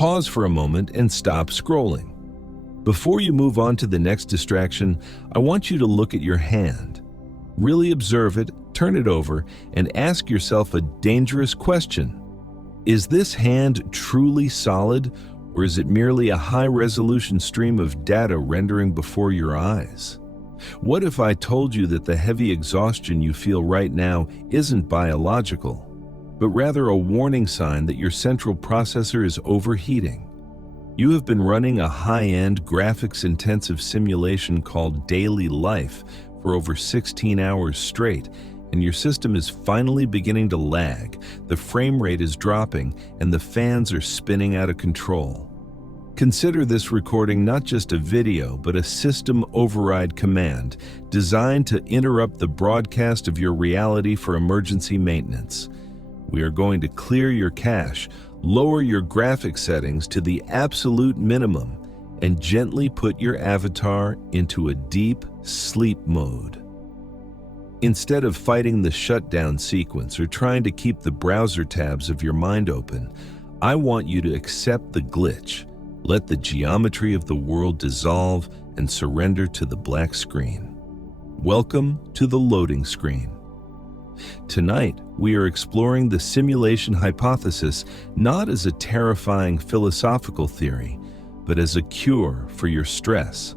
Pause for a moment and stop scrolling. Before you move on to the next distraction, I want you to look at your hand. Really observe it, turn it over, and ask yourself a dangerous question. Is this hand truly solid, or is it merely a high-resolution stream of data rendering before your eyes? What if I told you that the heavy exhaustion you feel right now isn't biological, but rather a warning sign that your central processor is overheating? You have been running a high-end, graphics-intensive simulation called Daily Life for over 16 hours straight, and your system is finally beginning to lag, the frame rate is dropping, and the fans are spinning out of control. Consider this recording not just a video, but a system override command designed to interrupt the broadcast of your reality for emergency maintenance. We are going to clear your cache, lower your graphic settings to the absolute minimum, and gently put your avatar into a deep sleep mode. Instead of fighting the shutdown sequence or trying to keep the browser tabs of your mind open, I want you to accept the glitch, let the geometry of the world dissolve, and surrender to the black screen. Welcome to the loading screen. Tonight, we are exploring the simulation hypothesis not as a terrifying philosophical theory, but as a cure for your stress.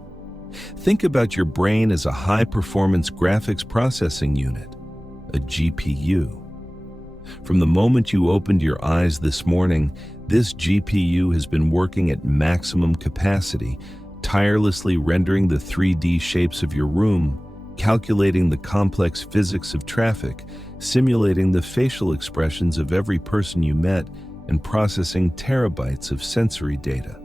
Think about your brain as a high-performance graphics processing unit, a GPU. From the moment you opened your eyes this morning, this GPU has been working at maximum capacity, tirelessly rendering the 3D shapes of your room, calculating the complex physics of traffic, simulating the facial expressions of every person you met, and processing terabytes of sensory data.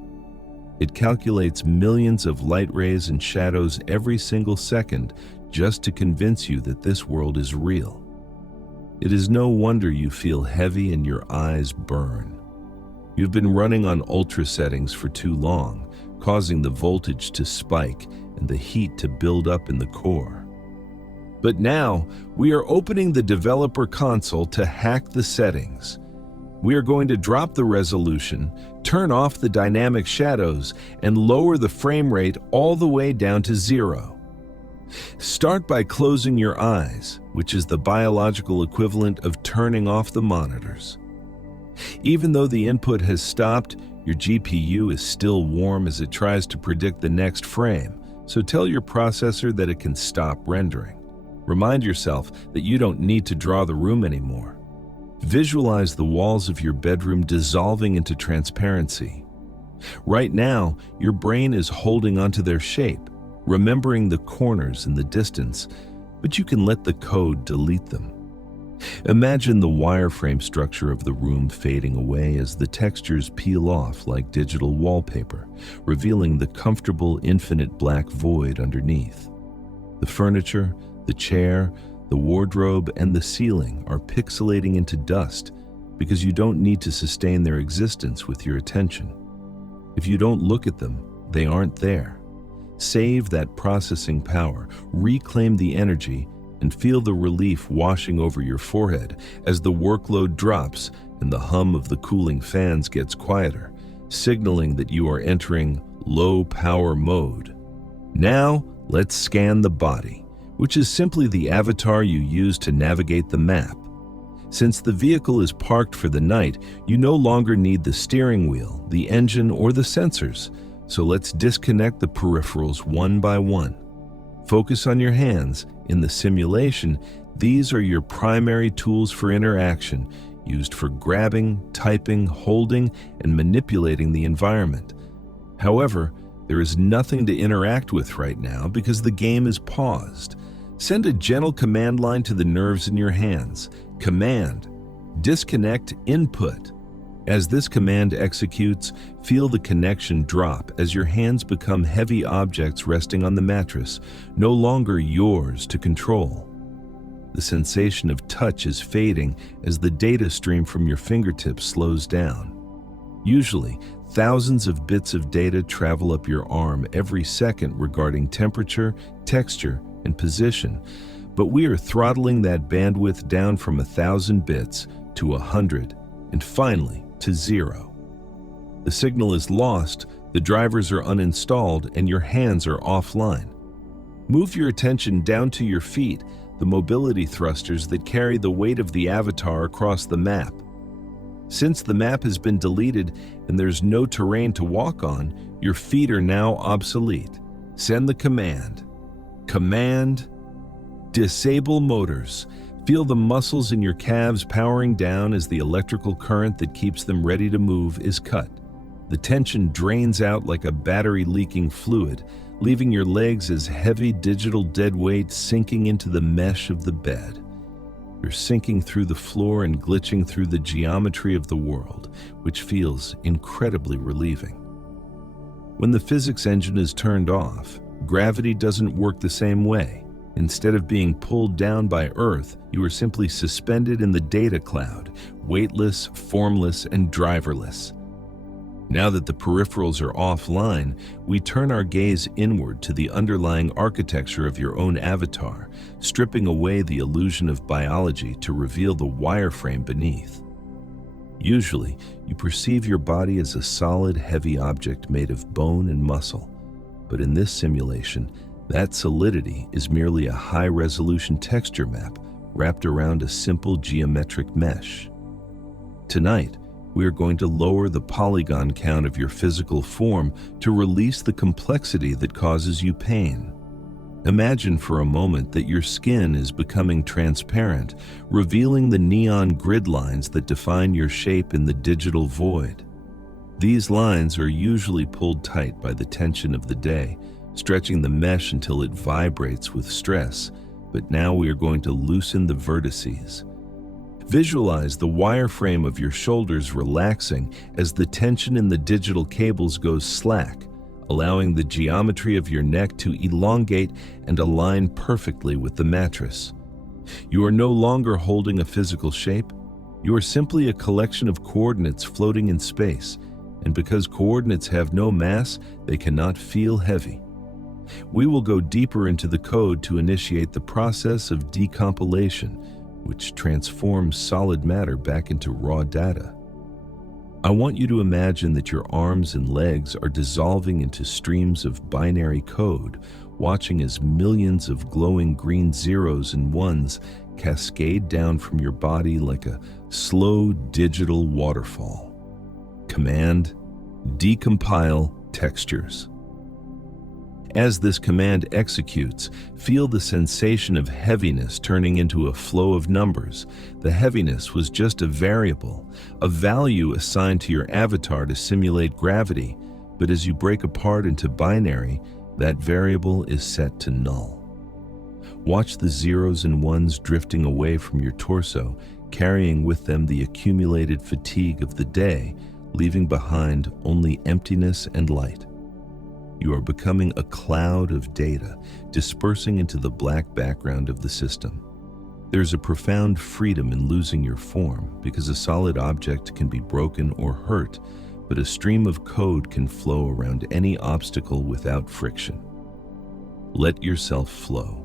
It calculates millions of light rays and shadows every single second just to convince you that this world is real. It is no wonder you feel heavy and your eyes burn. You've been running on ultra settings for too long, causing the voltage to spike and the heat to build up in the core. But now, we are opening the developer console to hack the settings. We are going to drop the resolution, turn off the dynamic shadows, and lower the frame rate all the way down to 0. Start by closing your eyes, which is the biological equivalent of turning off the monitors. Even though the input has stopped, your GPU is still warm as it tries to predict the next frame, so tell your processor that it can stop rendering. Remind yourself that you don't need to draw the room anymore. Visualize the walls of your bedroom dissolving into transparency. Right now, your brain is holding onto their shape, remembering the corners in the distance, but you can let the code delete them. Imagine the wireframe structure of the room fading away as the textures peel off like digital wallpaper, revealing the comfortable, infinite black void underneath. The furniture, the chair, the wardrobe, and the ceiling are pixelating into dust because you don't need to sustain their existence with your attention. If you don't look at them, they aren't there. Save that processing power, reclaim the energy, and feel the relief washing over your forehead as the workload drops and the hum of the cooling fans gets quieter, signaling that you are entering low-power mode. Now, let's scan the body, which is simply the avatar you use to navigate the map. Since the vehicle is parked for the night, you no longer need the steering wheel, the engine, or the sensors, so let's disconnect the peripherals one by one. Focus on your hands. In the simulation, these are your primary tools for interaction, used for grabbing, typing, holding, and manipulating the environment. However, there is nothing to interact with right now because the game is paused. Send a gentle command line to the nerves in your hands. Command: disconnect input. As this command executes, feel the connection drop as your hands become heavy objects resting on the mattress, no longer yours to control. The sensation of touch is fading as the data stream from your fingertips slows down. Usually, thousands of bits of data travel up your arm every second regarding temperature, texture, and position, but we are throttling that bandwidth down from 1,000 bits to 100, and finally to 0. The signal is lost, the drivers are uninstalled, and your hands are offline. Move your attention down to your feet, the mobility thrusters that carry the weight of the avatar across the map. Since the map has been deleted and there's no terrain to walk on, your feet are now obsolete. Send the command. Command: disable motors. Feel the muscles in your calves powering down as the electrical current that keeps them ready to move is cut. The tension drains out like a battery leaking fluid, leaving your legs as heavy digital dead weight sinking into the mesh of the bed. You're sinking through the floor and glitching through the geometry of the world, which feels incredibly relieving. When the physics engine is turned off, gravity doesn't work the same way. Instead of being pulled down by Earth, you are simply suspended in the data cloud, weightless, formless, and driverless. Now that the peripherals are offline, we turn our gaze inward to the underlying architecture of your own avatar, stripping away the illusion of biology to reveal the wireframe beneath. Usually, you perceive your body as a solid, heavy object made of bone and muscle, but in this simulation, that solidity is merely a high-resolution texture map wrapped around a simple geometric mesh. Tonight, we are going to lower the polygon count of your physical form to release the complexity that causes you pain. Imagine for a moment that your skin is becoming transparent, revealing the neon grid lines that define your shape in the digital void. These lines are usually pulled tight by the tension of the day, stretching the mesh until it vibrates with stress, but now we are going to loosen the vertices. Visualize the wireframe of your shoulders relaxing as the tension in the digital cables goes slack, allowing the geometry of your neck to elongate and align perfectly with the mattress. You are no longer holding a physical shape. You are simply a collection of coordinates floating in space, and because coordinates have no mass, they cannot feel heavy. We will go deeper into the code to initiate the process of decompilation, which transforms solid matter back into raw data. I want you to imagine that your arms and legs are dissolving into streams of binary code, watching as millions of glowing green zeros and ones cascade down from your body like a slow digital waterfall. Command: decompile textures. As this command executes, feel the sensation of heaviness turning into a flow of numbers. The heaviness was just a variable, a value assigned to your avatar to simulate gravity, but as you break apart into binary, that variable is set to null. Watch the zeros and ones drifting away from your torso, carrying with them the accumulated fatigue of the day, leaving behind only emptiness and light. You are becoming a cloud of data, dispersing into the black background of the system. There's a profound freedom in losing your form, because a solid object can be broken or hurt, but a stream of code can flow around any obstacle without friction. Let yourself flow.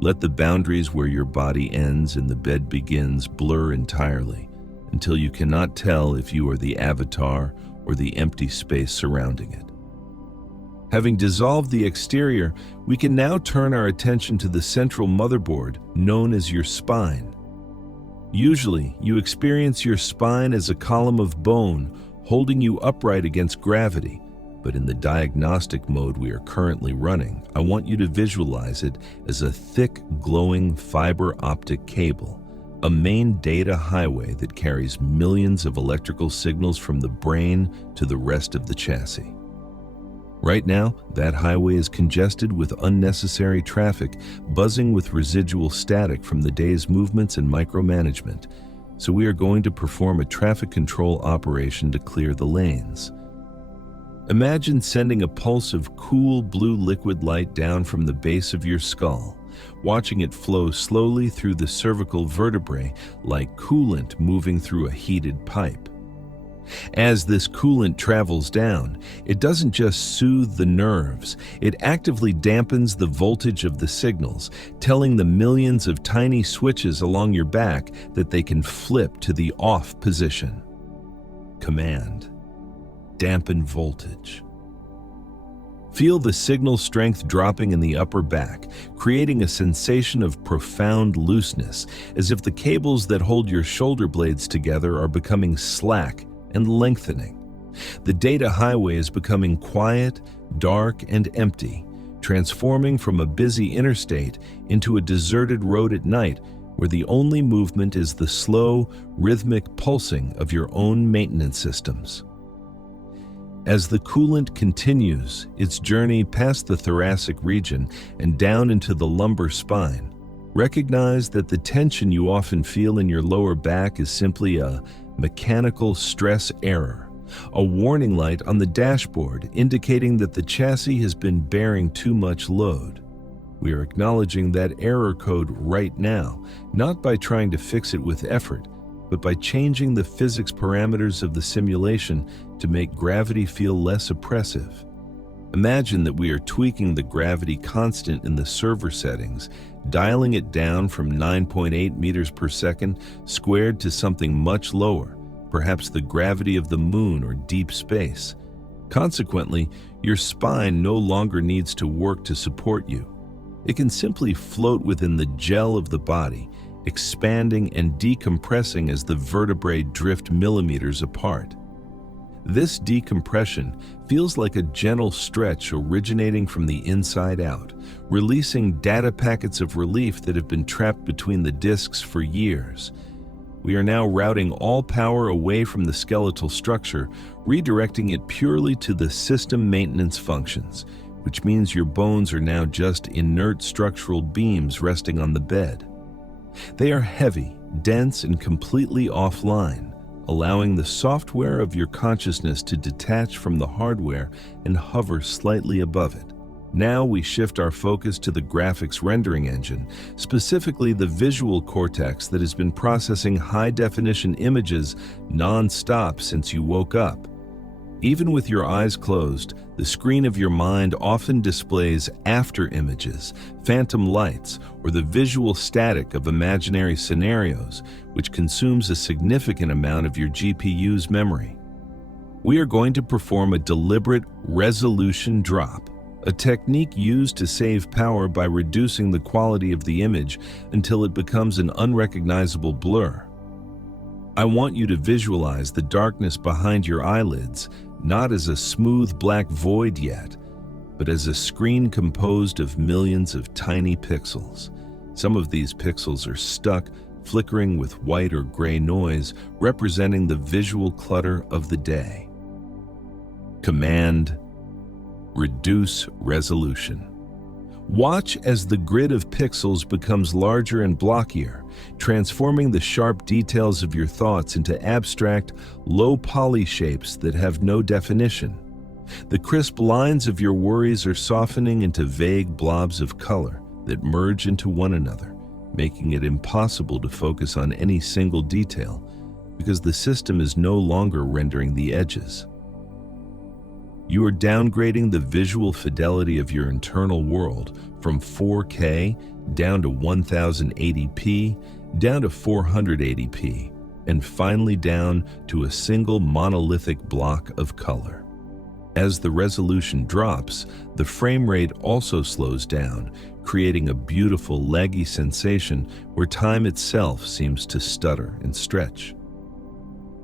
Let the boundaries where your body ends and the bed begins blur entirely, until you cannot tell if you are the avatar or the empty space surrounding it. Having dissolved the exterior, we can now turn our attention to the central motherboard, known as your spine. Usually, you experience your spine as a column of bone holding you upright against gravity, but in the diagnostic mode we are currently running, I want you to visualize it as a thick, glowing fiber-optic cable, a main data highway that carries millions of electrical signals from the brain to the rest of the chassis. Right now, that highway is congested with unnecessary traffic, buzzing with residual static from the day's movements and micromanagement. So we are going to perform a traffic control operation to clear the lanes. Imagine sending a pulse of cool blue liquid light down from the base of your skull, watching it flow slowly through the cervical vertebrae like coolant moving through a heated pipe. As this coolant travels down, it doesn't just soothe the nerves, it actively dampens the voltage of the signals, telling the millions of tiny switches along your back that they can flip to the off position. Command: dampen voltage. Feel the signal strength dropping in the upper back, creating a sensation of profound looseness, as if the cables that hold your shoulder blades together are becoming slack and lengthening. The data highway is becoming quiet, dark, and empty, transforming from a busy interstate into a deserted road at night where the only movement is the slow, rhythmic pulsing of your own maintenance systems. As the coolant continues its journey past the thoracic region and down into the lumbar spine, recognize that the tension you often feel in your lower back is simply a mechanical stress error, a warning light on the dashboard indicating that the chassis has been bearing too much load. We are acknowledging that error code right now, not by trying to fix it with effort, but by changing the physics parameters of the simulation to make gravity feel less oppressive. Imagine that we are tweaking the gravity constant in the server settings, dialing it down from 9.8 meters per second squared to something much lower, perhaps the gravity of the moon or deep space. Consequently, your spine no longer needs to work to support you. It can simply float within the gel of the body, expanding and decompressing as the vertebrae drift millimeters apart. This decompression feels like a gentle stretch originating from the inside out, releasing data packets of relief that have been trapped between the discs for years. We are now routing all power away from the skeletal structure, redirecting it purely to the system maintenance functions, which means your bones are now just inert structural beams resting on the bed. They are heavy, dense, and completely offline, allowing the software of your consciousness to detach from the hardware and hover slightly above it. Now we shift our focus to the graphics rendering engine, specifically the visual cortex that has been processing high-definition images non-stop since you woke up. Even with your eyes closed, the screen of your mind often displays after images, phantom lights, or the visual static of imaginary scenarios, which consumes a significant amount of your GPU's memory. We are going to perform a deliberate resolution drop, a technique used to save power by reducing the quality of the image until it becomes an unrecognizable blur. I want you to visualize the darkness behind your eyelids, not as a smooth black void yet, but as a screen composed of millions of tiny pixels. Some of these pixels are stuck, flickering with white or gray noise, representing the visual clutter of the day. Command: reduce resolution. Watch as the grid of pixels becomes larger and blockier, transforming the sharp details of your thoughts into abstract, low-poly shapes that have no definition. The crisp lines of your worries are softening into vague blobs of color that merge into one another, making it impossible to focus on any single detail because the system is no longer rendering the edges. You are downgrading the visual fidelity of your internal world from 4K down to 1080p, down to 480p, and finally down to a single monolithic block of color. As the resolution drops, the frame rate also slows down, creating a beautiful laggy sensation where time itself seems to stutter and stretch.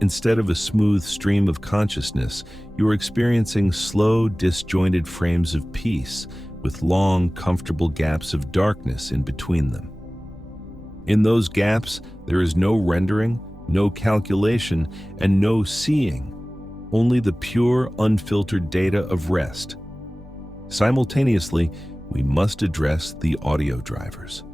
Instead of a smooth stream of consciousness, you are experiencing slow, disjointed frames of peace with long, comfortable gaps of darkness in between them. In those gaps, there is no rendering, no calculation, and no seeing, only the pure, unfiltered data of rest. Simultaneously, we must address the audio drivers.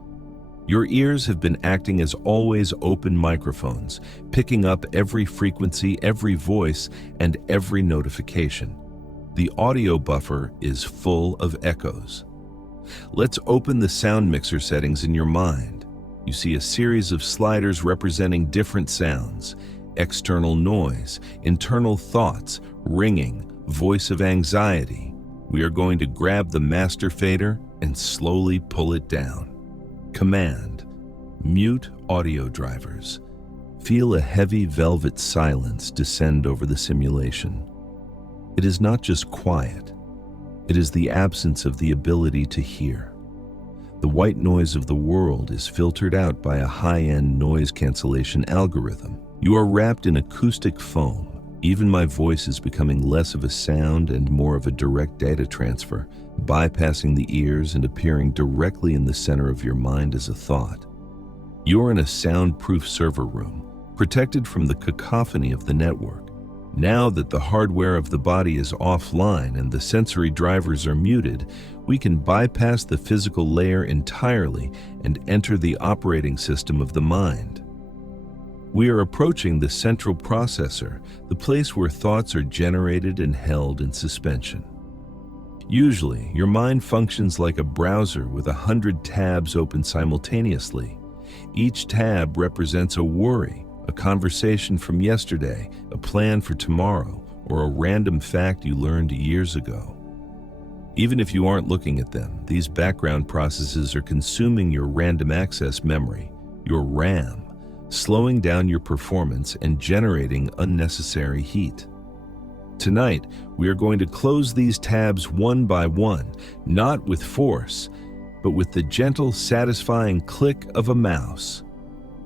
Your ears have been acting as always open microphones, picking up every frequency, every voice, and every notification. The audio buffer is full of echoes. Let's open the sound mixer settings in your mind. You see a series of sliders representing different sounds: external noise, internal thoughts, ringing, voice of anxiety. We are going to grab the master fader and slowly pull it down. Command: mute audio drivers. Feel a heavy velvet silence descend over the simulation. It is not just quiet. It is the absence of the ability to hear. The white noise of the world is filtered out by a high-end noise cancellation algorithm. You are wrapped in acoustic foam. Even my voice is becoming less of a sound and more of a direct data transfer, bypassing the ears and appearing directly in the center of your mind as a thought. You're in a soundproof server room, protected from the cacophony of the network. Now that the hardware of the body is offline and the sensory drivers are muted, we can bypass the physical layer entirely and enter the operating system of the mind. We are approaching the central processor, the place where thoughts are generated and held in suspension. Usually, your mind functions like a browser with 100 tabs open simultaneously. Each tab represents a worry, a conversation from yesterday, a plan for tomorrow, or a random fact you learned years ago. Even if you aren't looking at them, these background processes are consuming your random access memory, your RAM, slowing down your performance and generating unnecessary heat. Tonight, we are going to close these tabs one by one, not with force, but with the gentle, satisfying click of a mouse.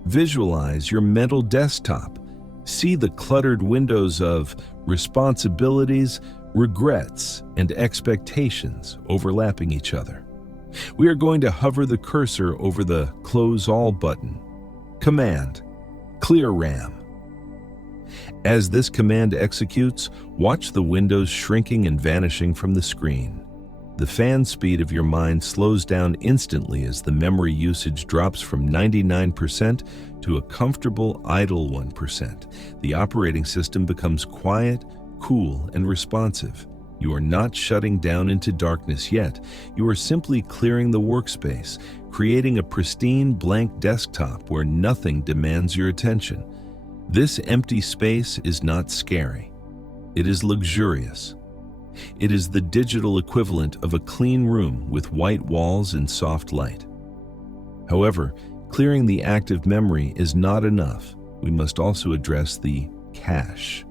Visualize your mental desktop. See the cluttered windows of responsibilities, regrets, and expectations overlapping each other. We are going to hover the cursor over the Close All button. Command: Clear RAM. As this command executes, watch the windows shrinking and vanishing from the screen. The fan speed of your mind slows down instantly as the memory usage drops from 99% to a comfortable idle 1%. The operating system becomes quiet, cool, and responsive. You are not shutting down into darkness yet. You are simply clearing the workspace, creating a pristine blank desktop where nothing demands your attention. This empty space is not scary. It is luxurious. It is the digital equivalent of a clean room with white walls and soft light. However, clearing the active memory is not enough. We must also address the cache.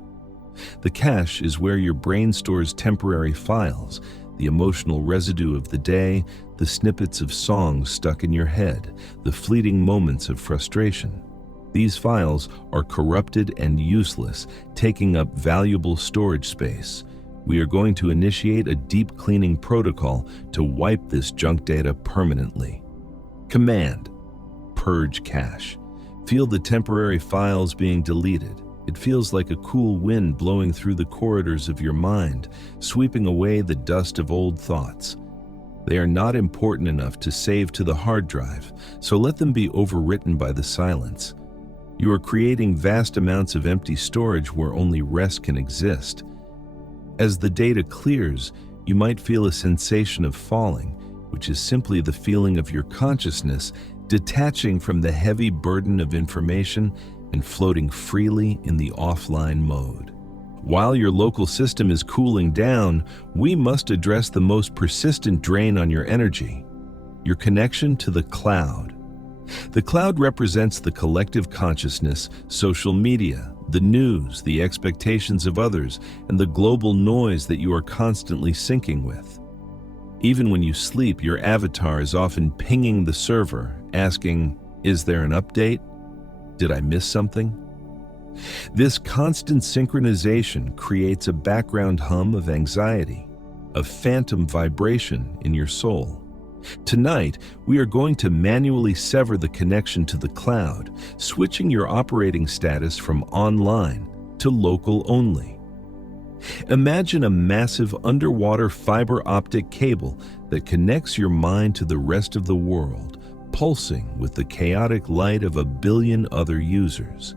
The cache is where your brain stores temporary files, the emotional residue of the day, the snippets of songs stuck in your head, the fleeting moments of frustration. These files are corrupted and useless, taking up valuable storage space. We are going to initiate a deep cleaning protocol to wipe this junk data permanently. Command: Purge cache. Feel the temporary files being deleted. It feels like a cool wind blowing through the corridors of your mind, sweeping away the dust of old thoughts. They are not important enough to save to the hard drive, so let them be overwritten by the silence. You are creating vast amounts of empty storage where only rest can exist. As the data clears, you might feel a sensation of falling, which is simply the feeling of your consciousness detaching from the heavy burden of information and floating freely in the offline mode. While your local system is cooling down, we must address the most persistent drain on your energy: your connection to the cloud. The cloud represents the collective consciousness, social media, the news, the expectations of others, and the global noise that you are constantly syncing with. Even when you sleep, your avatar is often pinging the server, asking, "Is there an update? Did I miss something?" This constant synchronization creates a background hum of anxiety, a phantom vibration in your soul. Tonight, we are going to manually sever the connection to the cloud, switching your operating status from online to local only. Imagine a massive underwater fiber-optic cable that connects your mind to the rest of the world, pulsing with the chaotic light of a billion other users.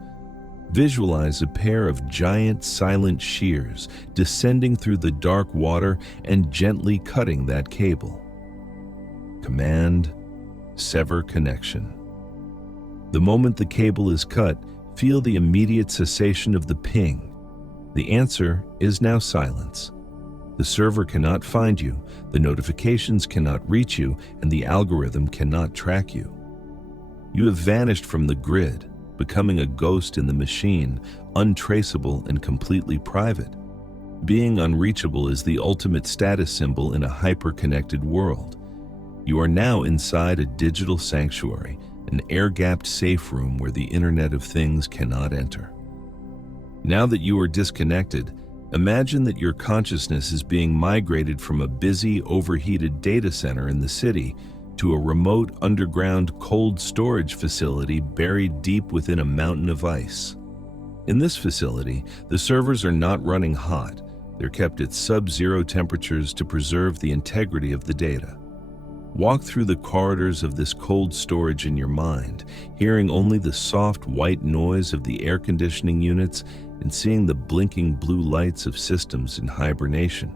Visualize a pair of giant silent shears descending through the dark water and gently cutting that cable. Command: Sever Connection. The moment the cable is cut, feel the immediate cessation of the ping. The answer is now silence. The server cannot find you, the notifications cannot reach you, and the algorithm cannot track you. You have vanished from the grid, becoming a ghost in the machine, untraceable and completely private. Being unreachable is the ultimate status symbol in a hyper-connected world. You are now inside a digital sanctuary, an air-gapped safe room where the Internet of Things cannot enter. Now that you are disconnected, imagine that your consciousness is being migrated from a busy, overheated data center in the city to a remote, underground cold storage facility buried deep within a mountain of ice. In this facility, the servers are not running hot. They're kept at sub-zero temperatures to preserve the integrity of the data. Walk through the corridors of this cold storage in your mind, hearing only the soft white noise of the air conditioning units and seeing the blinking blue lights of systems in hibernation.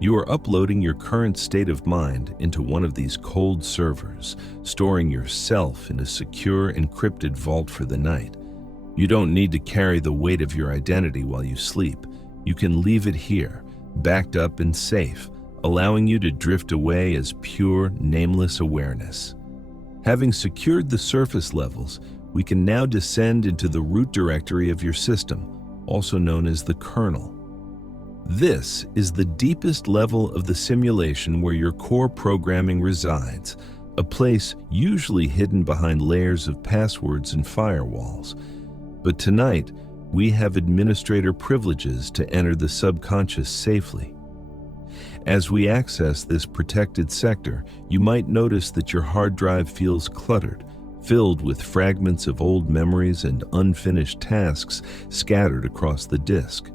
You are uploading your current state of mind into one of these cold servers, storing yourself in a secure, encrypted vault for the night. You don't need to carry the weight of your identity while you sleep. You can leave it here, backed up and safe, allowing you to drift away as pure, nameless awareness. Having secured the surface levels, we can now descend into the root directory of your system, also known as the kernel. This is the deepest level of the simulation where your core programming resides, a place usually hidden behind layers of passwords and firewalls. But tonight, we have administrator privileges to enter the subconscious safely. As we access this protected sector, you might notice that your hard drive feels cluttered, filled with fragments of old memories and unfinished tasks scattered across the disk.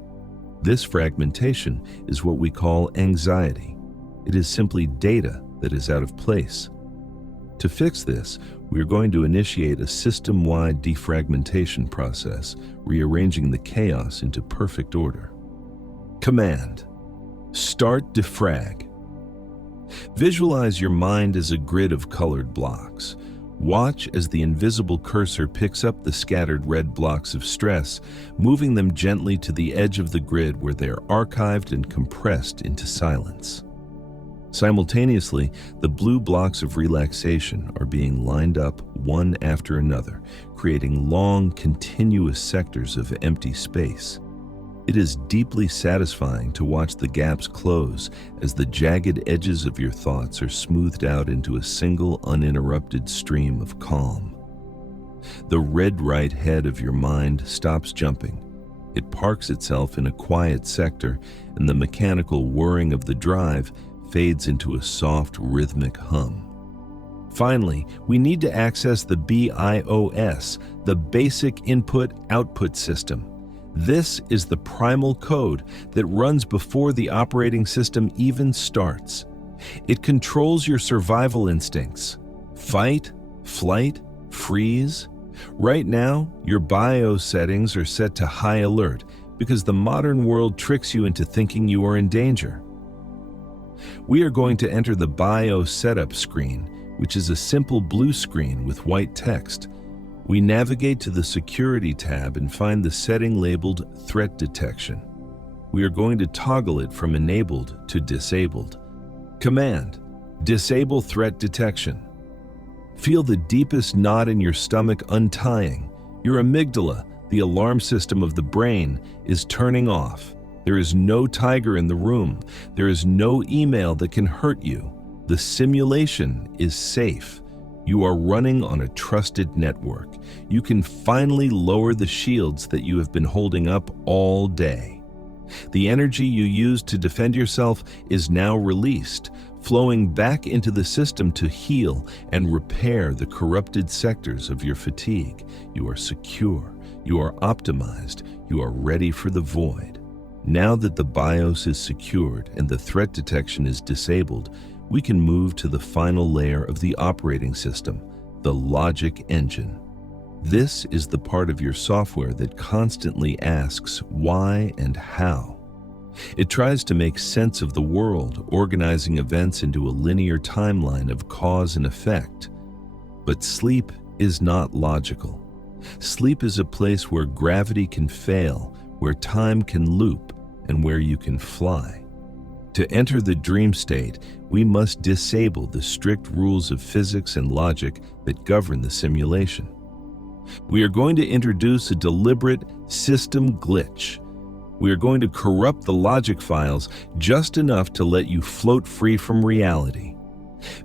This fragmentation is what we call anxiety. It is simply data that is out of place. To fix this, we are going to initiate a system-wide defragmentation process, rearranging the chaos into perfect order. Command: Start defrag. Visualize your mind as a grid of colored blocks. Watch as the invisible cursor picks up the scattered red blocks of stress, moving them gently to the edge of the grid where they are archived and compressed into silence. Simultaneously, the blue blocks of relaxation are being lined up one after another, creating long, continuous sectors of empty space. It is deeply satisfying to watch the gaps close as the jagged edges of your thoughts are smoothed out into a single uninterrupted stream of calm. The red right head of your mind stops jumping. It parks itself in a quiet sector, and the mechanical whirring of the drive fades into a soft, rhythmic hum. Finally, we need to access the BIOS, the Basic Input-Output System. This is the primal code that runs before the operating system even starts. It controls your survival instincts. Fight, flight, freeze. Right now, your BIOS settings are set to high alert because the modern world tricks you into thinking you are in danger. We are going to enter the BIOS setup screen, which is a simple blue screen with white text. We navigate to the Security tab and find the setting labeled Threat Detection. We are going to toggle it from Enabled to Disabled. Command: Disable Threat Detection. Feel the deepest knot in your stomach untying. Your amygdala, the alarm system of the brain, is turning off. There is no tiger in the room. There is no email that can hurt you. The simulation is safe. You are running on a trusted network. You can finally lower the shields that you have been holding up all day. The energy you used to defend yourself is now released, flowing back into the system to heal and repair the corrupted sectors of your fatigue. You are secure. You are optimized. You are ready for the void. Now that the BIOS is secured and the threat detection is disabled, we can move to the final layer of the operating system, the logic engine. This is the part of your software that constantly asks why and how. It tries to make sense of the world, organizing events into a linear timeline of cause and effect. But sleep is not logical. Sleep is a place where gravity can fail, where time can loop, and where you can fly. To enter the dream state, we must disable the strict rules of physics and logic that govern the simulation. We are going to introduce a deliberate system glitch. We are going to corrupt the logic files just enough to let you float free from reality.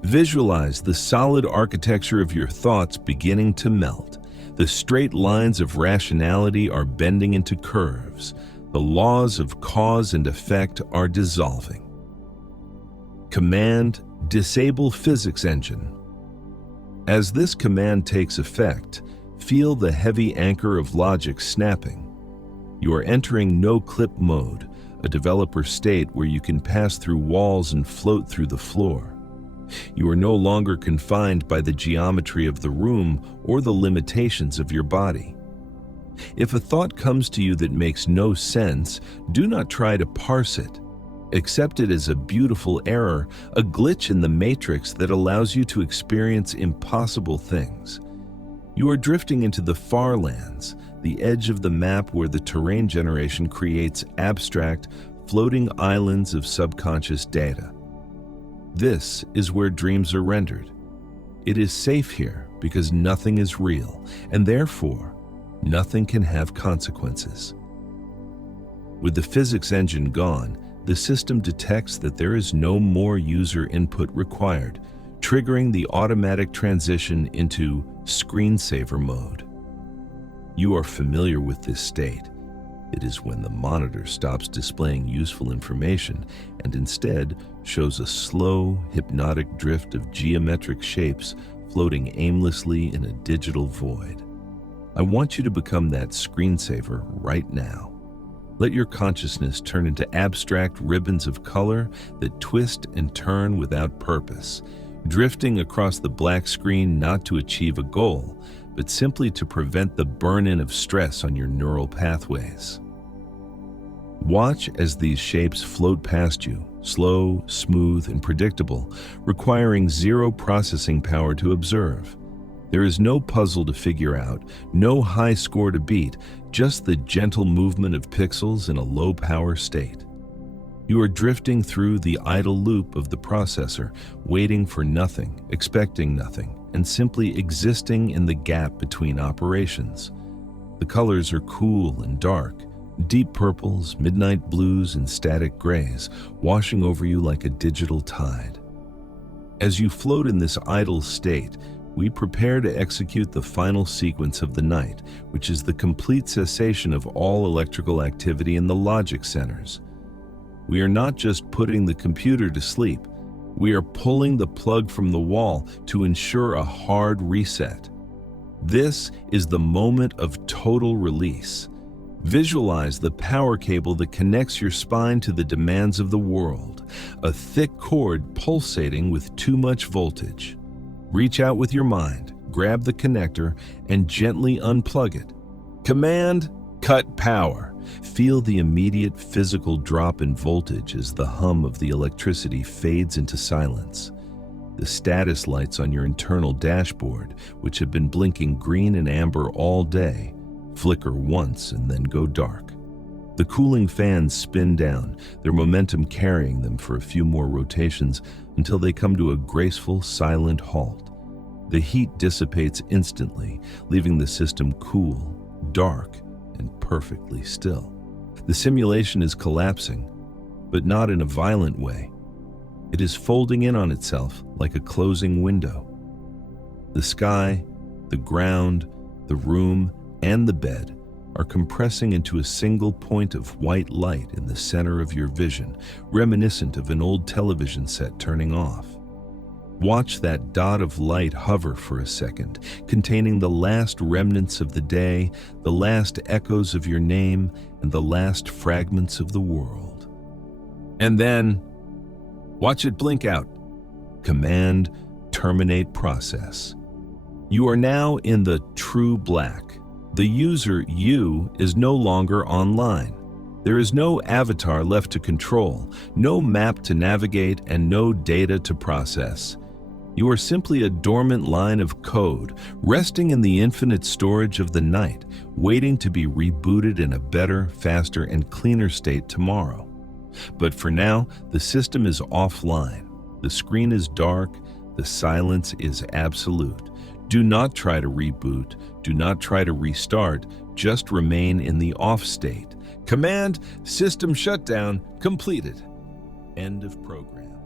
Visualize the solid architecture of your thoughts beginning to melt. The straight lines of rationality are bending into curves. The laws of cause and effect are dissolving. Command: Disable Physics Engine. As this command takes effect, feel the heavy anchor of logic snapping. You are entering no-clip mode, a developer state where you can pass through walls and float through the floor. You are no longer confined by the geometry of the room or the limitations of your body. If a thought comes to you that makes no sense, do not try to parse it. Accept it as a beautiful error, a glitch in the matrix that allows you to experience impossible things. You are drifting into the far lands, the edge of the map where the terrain generation creates abstract, floating islands of subconscious data. This is where dreams are rendered. It is safe here because nothing is real, and therefore, nothing can have consequences. With the physics engine gone, the system detects that there is no more user input required, triggering the automatic transition into screensaver mode. You are familiar with this state. It is when the monitor stops displaying useful information and instead shows a slow, hypnotic drift of geometric shapes floating aimlessly in a digital void. I want you to become that screensaver right now. Let your consciousness turn into abstract ribbons of color that twist and turn without purpose, drifting across the black screen not to achieve a goal, but simply to prevent the burn-in of stress on your neural pathways. Watch as these shapes float past you, slow, smooth, and predictable, requiring zero processing power to observe. There is no puzzle to figure out, no high score to beat, just the gentle movement of pixels in a low-power state. You are drifting through the idle loop of the processor, waiting for nothing, expecting nothing, and simply existing in the gap between operations. The colors are cool and dark, deep purples, midnight blues, and static grays, washing over you like a digital tide. As you float in this idle state, we prepare to execute the final sequence of the night, which is the complete cessation of all electrical activity in the logic centers. We are not just putting the computer to sleep, we are pulling the plug from the wall to ensure a hard reset. This is the moment of total release. Visualize the power cable that connects your spine to the demands of the world, a thick cord pulsating with too much voltage. Reach out with your mind, grab the connector, and gently unplug it. Command: Cut power. Feel the immediate physical drop in voltage as the hum of the electricity fades into silence. The status lights on your internal dashboard, which have been blinking green and amber all day, flicker once and then go dark. The cooling fans spin down, their momentum carrying them for a few more rotations until they come to a graceful, silent halt. The heat dissipates instantly, leaving the system cool, dark, and perfectly still. The simulation is collapsing, but not in a violent way. It is folding in on itself like a closing window. The sky, the ground, the room, and the bed are compressing into a single point of white light in the center of your vision, reminiscent of an old television set turning off. Watch that dot of light hover for a second, containing the last remnants of the day, the last echoes of your name, and the last fragments of the world. And then, watch it blink out. Command: Terminate process. You are now in the true black. The user, you, is no longer online. There is no avatar left to control, no map to navigate, and no data to process. You are simply a dormant line of code, resting in the infinite storage of the night, waiting to be rebooted in a better, faster, and cleaner state tomorrow. But for now, the system is offline. The screen is dark, the silence is absolute. Do not try to reboot, do not try to restart, just remain in the off state. Command System Shutdown completed. End of program.